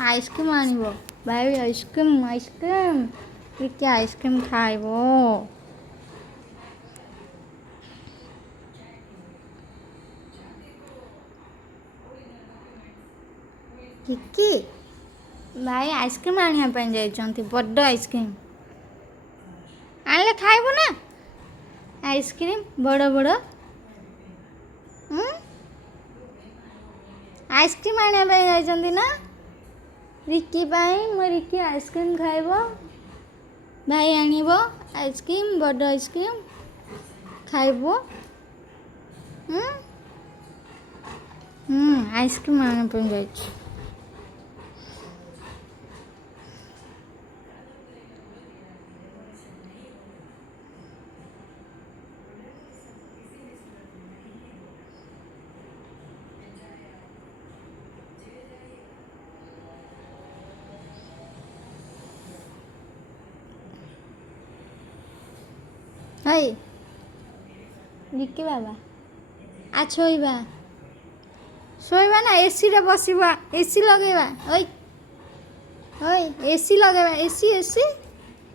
Ice cream ଆଣିବ। ଭାଇ ice cream ଟିକେ ଆଇସ୍କ୍ରିମ୍ ଖାଇବ। କିକି ଭାଇ ଆଇସ୍କ୍ରିମ୍ ଆଣିବା ପାଇଁ ଯାଇଛନ୍ତି, ବଡ଼ ଆଇସ୍କ୍ରିମ୍ ଆଣିଲେ ଖାଇବୁ ନା। ଆଇସ୍କ୍ରିମ୍ ବଡ଼ ବଡ଼ ଆଇସ୍କ୍ରିମ୍ ଆଣିବା ପାଇଁ ଯାଇଛନ୍ତି ନା ରିକି ପାଇଁ। ମୋ ରିକି ଆଇସ୍କ୍ରିମ୍ ଖାଇବ। ଭାଇ ଆଣିବ ଆଇସ୍କ୍ରିମ୍, ବଡ଼ ଆଇସ୍କ୍ରିମ୍ ଖାଇବ। ଆଇସ୍କ୍ରିମ୍ ଆଣିବା ପାଇଁ ଯାଇଛି। ହେଇ ରିକି ବାବା ଶୋଇବା ଶୋଇବା ନା ଏସିରେ ବସିବା, ଏସି ଲଗେଇବା। ଓଇ ଓଇ ଏସି ଲଗେଇବା, ଏସି ଏସି